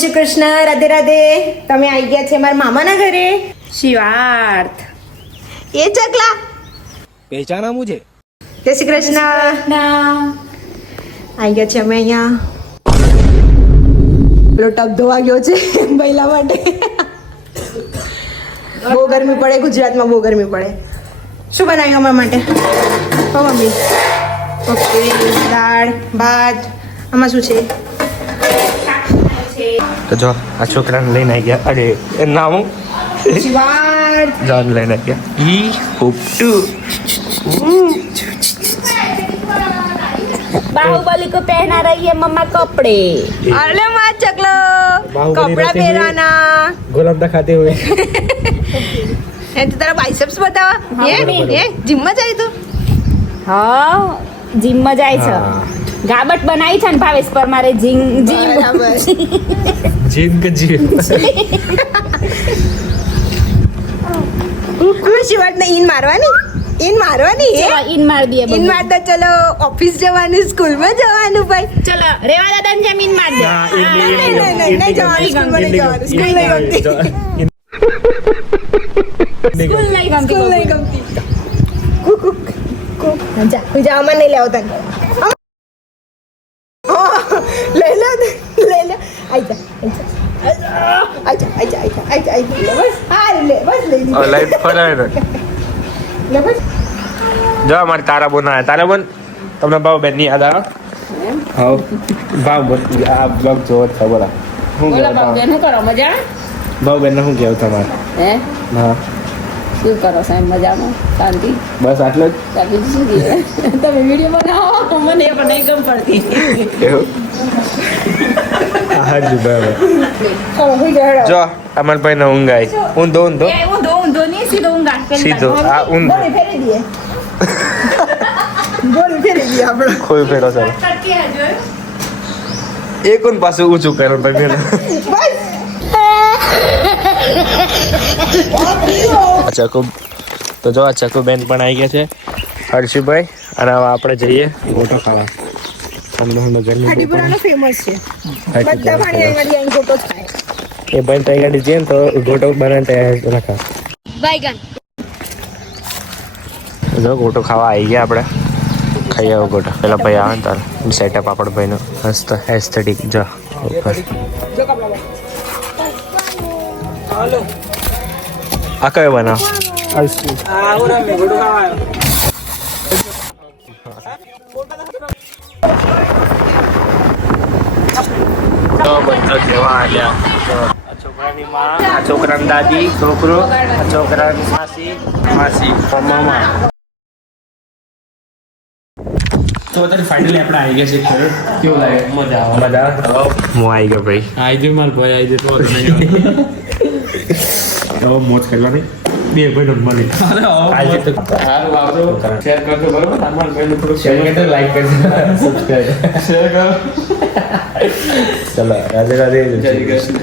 શ્રી કૃષ્ણ. રાધે રાધે. તમે આવી ગયા છે મારા મામાના ઘરે. શિવાર્થ એ ચકલા पहचाना मुझे? જય શ્રી કૃષ્ણ. આવી ગયા છે અમે અહીંયા. પેલો ટબ ધોવા ગયો છે મહિલા માટે. બહુ ગરમી પડે ગુજરાતમાં, બહુ ગરમી પડે. શું બનાવ્યું અમારા માટે? હો મમ્મી. ઓકે, દાળ ભાત. આમાં શું છે? તો જો આ છોકરાને લઈને આવી ગયા. અરે એ નામ શિવાર્થ. જાન લઈને આવી ગયા. ઈ પોપટુ बाहुबली को पहना रही है मम्मा कपड़े. अरे माँ चकलो कपड़ा पहनाना. गुलाम दिखाते हुए है तो तेरा बाइसेप्स बतावा. ये जिम में जाई तो હા જીમ માં જાય છે. ગાબટ બનાવી છે ને ભાવેશ પર મારે જીમ जीन का जीन શિવાર્થ ને ઈન મારવાની. ઈન મારવાની હે. ઈન માર દે ઈન મારતા ચલો ઓફિસ જવાનું, સ્કૂલ માં જવાનું ભાઈ. ચલો રેવા દાદા ને જમીન માર દે. નહીં જવાનું, સ્કૂલ માં નહીં જવાનું. સ્કૂલ નહીં ગમતી. સ્કૂલ નહીં ગમતી. સ્કૂલ નહીં ગમતી. જા આમાં નહીં લેવો તને. લઈ લો લઈ લો. આઈ જા બસ. હા લે બસ લઈ લીધી. लाइट फराय લે બસ. જો અમારી તારા બોન આયા. તારા બોન તમને ભાવ બેન ની યાદ આવે? હા ભાવ બોન આ ભાવ જો ખબર આ હું બોલો કહેતા બાબુ શું કરો મજા? ભાવ બેન શું કહેવું તમારે? હે હા શું કરો સાહેબ મજામાં શાંતિ? બસ આટલું બીજું શું કહેવાય? તમે વિડીયો બનાવો મને એ પણ નહીં ગમ પડતી. જ કેવું હા જી બરાબર. જો અમાર ભાઈ ને ઊંઘ આવી. ઊંધો ઊંધો એ ઊંધો નહીં સીધો ઊંઘાટ પેલી સીધો બાજુ. આ ઊંધો બોલી ફેરી દઈએ. બોલી ફેરી દઈએ આપણે. કોઈ ફેરો ચાલો તડકે હજુ. એ કોણ પાછું ઊંચું કરે ભાઈ મેં ચકુ. તો જો આ ચકુ બેન પણ આવી ગયા છે, હર્ષુભાઈ. અને હવે આપણે જઈએ ગોટો ખાવા. તમને હું ગરમી ખાડીપુરાનો ફેમસ છે. બધા પાણી અહીં અહીં ગોટો જ ખાય. એ ભાઈ ત્યાં ગાડી જઈએ ને તો ગોટો બનાવીને તૈયાર રાખા. બાયગન જો ગોટો ખાવા આવી ગયા આપણે. ખાઈ આવો ગોટો. પેલા ભાઈ આવે ને તાર સેટઅપ આપણા ભાઈનો મસ્ત એસ્થેટિક. જો ઉપર આ કયો બનાવ? છોકરાની માં, આ છોકરાની દાદી, છોકરો, આ છોકરાની માસી, માસી, મામા. તો અત્યારે ફાઇનલી આપણે આવી ગયા છે ઘરે. કેવું લાગે? મજા આવે. બધા હું આવી ગયો ભાઈ. આવી ગયો મારો ભાઈ આવી ગયો તો હવે મોજ કરવાની. બે ભાઈ મળી આજે તો સારું આવજો. શેર કરજો બરોબર. તમારા ભાઈને થોડું શેર કરજો, લાઈક કરજો, સબસ્ક્રાઇબ. શેર કરો. ચલો રાધે રાધે. જય શ્રી કૃષ્ણ.